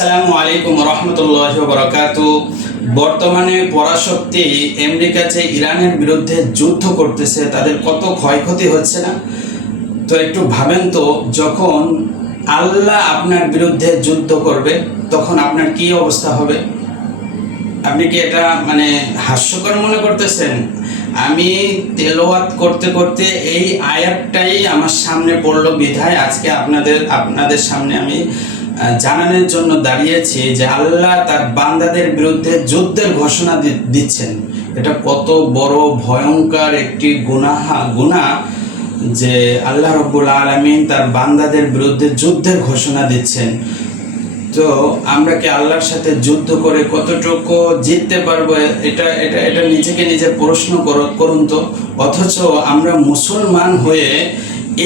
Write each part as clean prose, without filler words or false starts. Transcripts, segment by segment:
আসসালামু আলাইকুম রহমতুল্লাহি ওয়া বারাকাতুহু। বর্তমানে পরাশক্তি আমেরিকা যে ইরানের বিরুদ্ধে যুদ্ধ করতেছে, তাদের কত ক্ষয়ক্ষতি হচ্ছে না? তো একটু ভাবেন তো, যখন আল্লাহ আপনার বিরুদ্ধে যুদ্ধ করবে তখন আপনার কি অবস্থা হবে? আপনি কি এটা হাস্যকর মনে করতেছেন? আমি তেলাওয়াত করতে করতে এই আয়াতটাই আমার সামনে পড়লো বিধায় আজকে আপনাদের সামনে আমি জানানোর জন্য দাঁড়িয়েছি যে আল্লাহ তার বান্দাদের বিরুদ্ধে যুদ্ধের ঘোষণা দিচ্ছেন। এটা কত বড় ভয়ঙ্কর একটি গুনাহ যে আল্লাহ রাব্বুল আলামিন তার বান্দাদের বিরুদ্ধে যুদ্ধের ঘোষণা দিচ্ছেন। তো আমরা কি আল্লাহর সাথে যুদ্ধ করে কতটুকু জিততে পারবো? এটা নিজেকে নিজে প্রশ্ন করুন তো। অথচ আমরা মুসলমান হয়ে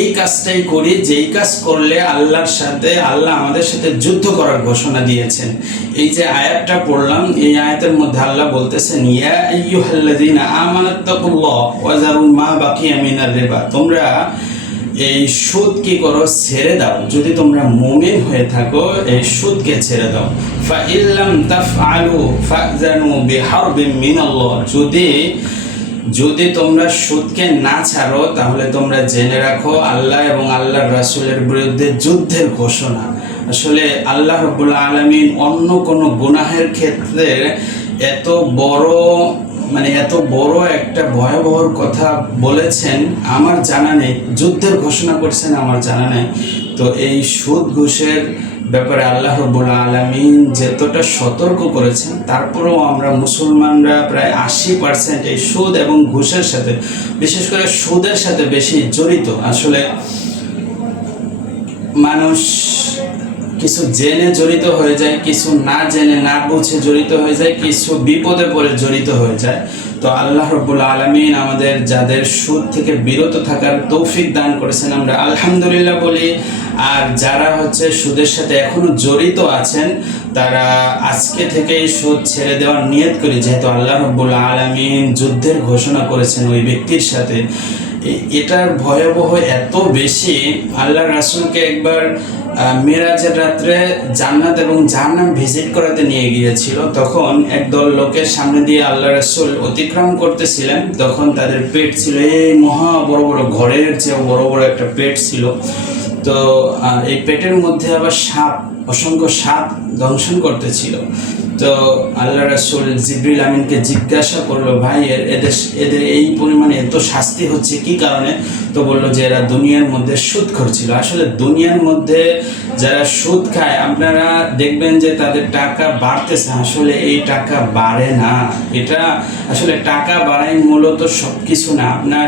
এই কাজটাই করি, যেই কাজ করলে আল্লাহ আমাদের সাথে যুদ্ধ করার ঘোষণা দিয়েছেন। এই যে আয়াতটা পড়লাম, এই আয়াতের মধ্যে আল্লাহ বলতেছেন, ইয়া আইয়ুহাল্লাযীনা আমানুত্তাকুল্লাহ ওয়া যারু মা বাকিয়া মিনার রিবা, তোমরা এই সুদ কি করো? ছেড়ে দাও। যদি তোমরা মুমিন হয়ে থাকো, এই সুদকে ছেড়ে দাও। ফা ইল্লাম তাফআলু ফাযানু বিহারবিন মিনাল্লাহ, যদি তোমরা সুদকে না ছাড়ো তাহলে তোমরা জেনে রাখো আল্লাহ এবং আল্লাহর রাসূলের বিরুদ্ধে যুদ্ধের ঘোষণা। আসলে আল্লাহ রাব্বুল আলামিন অন্য কোনো গুনাহের ক্ষেত্রে এত বড় একটা ভয়াবহ কথা বলেছেন আমার জানা নেই, যুদ্ধের ঘোষণা করছেন আমার জানা নেই। তো এই সুদ ঘুষের ব্যাপারে আল্লাহ রাব্বুল আলামিন যতটা সতর্ক করেছেন, তারপরেও আমরা মুসলমানরা প্রায় 80% এই সুদ এবং ঘুষের সাথে, বিশেষ করে সুদের সাথে বেশি জড়িত। আসলে মানুষ কিছু জেনে জড়িত হয়ে যায়, কিছু না জেনে না বুঝে জড়িত হয়ে যায়, কিছু বিপদে পড়ে জড়িত হয়ে যায়। তো আল্লাহ রাব্বুল আলামিন আমাদের যাদের সুদ থেকে বিরত থাকার তৌফিক দান করেছেন, আমরা আলহামদুলিল্লাহ বলি। আর যারা সুদের সাথে এখনো জড়িত আছেন, তারা আজকে থেকেই সুদ ছেড়ে দেওয়ার নিয়ত করি, যেহেতু আল্লাহ রাব্বুল আলামিন যুদ্ধের ঘোষণা করেছেন ওই ব্যক্তির সাথে। এটার ভয়াবহ এত বেশি, আল্লাহ রাসূলকে একবার মেরাজের রাত্রে জান্নাত এবং জাহান্নাম ভিজিট করাতে নিয়ে গিয়েছিল। তখন একদল লোকের সামনে দিয়ে আল্লাহ রাসূল অতিক্রম করতেছিলেন। তখন তাদের পেট ছিল এই মহা বড় বড় ঘরের চেয়ে বড় বড় একটা পেট ছিল। তো এই পেটের মধ্যে আবার অসংখ্য সাপ দংশন করতেছিল। তো আল্লাহ রাসূল জিবরিল আমিনকে জিজ্ঞাসা করলো, ভাই এদের এই পরিমাণে এত শাস্তি হচ্ছে কি কারণে? তো বললো যে এরা দুনিয়ার মধ্যে সুদখোর ছিল। আসলে দুনিয়ার মধ্যে যারা সুদ খায়, আপনারা দেখবেন যে তাদের টাকা বাড়তেছে, আসলে এই টাকা বাড়ে না। এটা আসলে টাকা বাড়ায় মূলত সব কিছু না। আপনার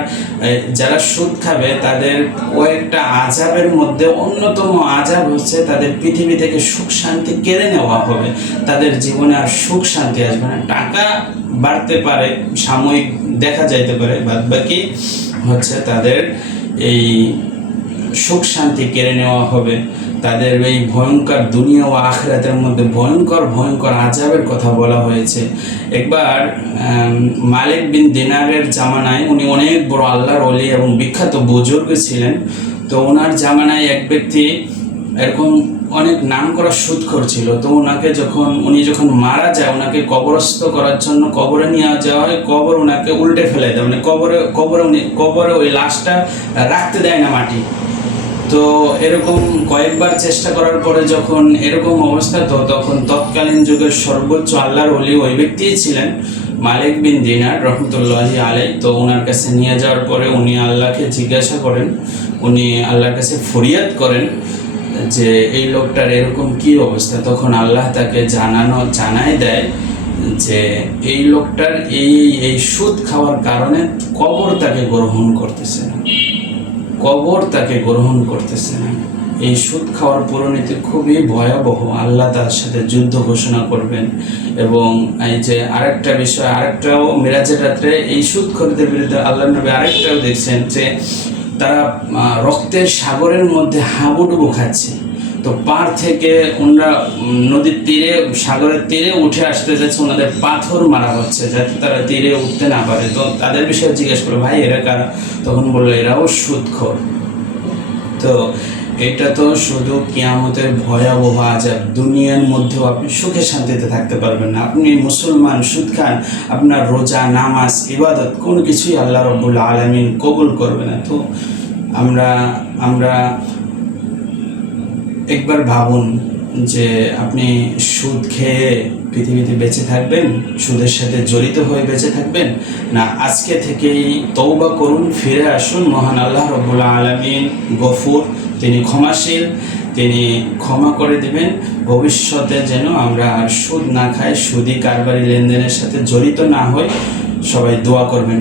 যারা সুদ খাবে তাদের কয়েকটা আযাবের মধ্যে অন্যতম আযাব হচ্ছে তাদের পৃথিবী থেকে সুখ শান্তি কেড়ে নেওয়া হবে, তাদের জীবনে আর সুখ শান্তি আসবে না। টাকা বাড়তে পারে, সাময়িক দেখা যাইতে পারে, বাদ বাকি তাদের এই সুখ শান্তি কেড়ে নেওয়া হবে। তাদের এই ভয়ঙ্কর দুনিয়া ও আখিরাতের মধ্যে ভয়ঙ্কর আযাবের কথা বলা হয়েছে। একবার মালিক বিন দিনারের জামানায়, উনি অনেক বড় আল্লাহর ওলি এবং বিখ্যাত বুজুর্গ ছিলেন। তো ওনার জামানায় এক ব্যক্তি এরকম অনেক নাম করা সুদখোর ছিল। তো উনি যখন মারা যায়, ওনাকে কবরস্থ করার জন্য কবরে নিয়ে যাওয়া হয়। কবর ওনাকে উল্টে ফেলে দেয়, কবরে ওই লাশটা রাখতে দেয় না মাটি। তো এরকম কয়েকবার চেষ্টা করার পরে যখন এরকম অবস্থা, তো তখন তৎকালীন যুগের সর্বোচ্চ আল্লাহর ওলি ওই ব্যক্তিই ছিলেন মালিক বিন দিনার রহমতুল্লাহি আলাইহি। তো ওনার কাছে নিয়ে যাওয়ার পরে উনি আল্লাহকে জিজ্ঞাসা করেন, উনি আল্লাহর কাছে ফরিয়াদ করেন যে এই লোকটার এরকম কি অবস্থা। তখন আল্লাহ তাকে জানায় দেয় যে এই লোকটার এই সুদ খাওয়ার কারণে কবর তাকে গ্রহণ করতেছে না। এই সুদ খাওয়ার পরিণতি খুবই ভয়াবহ। আল্লাহ তার সাথে যুদ্ধ ঘোষণা করবেন। এবং এই যে আরেকটাও মিরাজের রাত্রে এই সুদখোরদের বিরুদ্ধে আল্লাহ নবী আরেকটাও দেখছেন যে তারা রক্তের সাগরের মধ্যে হাবুডুবু খাচ্ছে। তো পার থেকে ওনারা নদীর তীরে, সাগরের তীরে উঠে আসতে যাচ্ছে, ওনাদের পাথর মারা হচ্ছে যাতে তারা তীরে উঠতে না পারে। তো তাদের বিষয়ে জিজ্ঞেস করলো, ভাই এরা কারা? তখন বললো এরাও সুদখোর। তো এটা তো শুধু কিয়ামতের ভয়াবহ আযাব, দুনিয়ার মধ্যেও আপনি সুখে শান্তিতে থাকতে পারবেন না। আপনি মুসলমান, সুদ খান, আপনার রোজা, নামাজ, ইবাদত কোনো কিছুই আল্লাহ রাব্বুল আলামিন কবুল করবে না। তো আমরা একবার ভাবুন যে আপনি সুদ খেয়ে পৃথিবীতে বেঁচে থাকবেন, সুদের সাথে জড়িত হয়ে বেঁচে থাকবেন, না আজকে থেকেই তওবা করুন, ফিরে আসুন। মহান আল্লাহ রাব্বুল আলামিন গফুর, তিনি ক্ষমাশীল, তিনি ক্ষমা করে দিবেন। ভবিষ্যতে যেন আমরা আর সুদ না খাই, সুদি কারবারি লেনদেনের সাথে জড়িত না হই। সবাই দোয়া করবেন।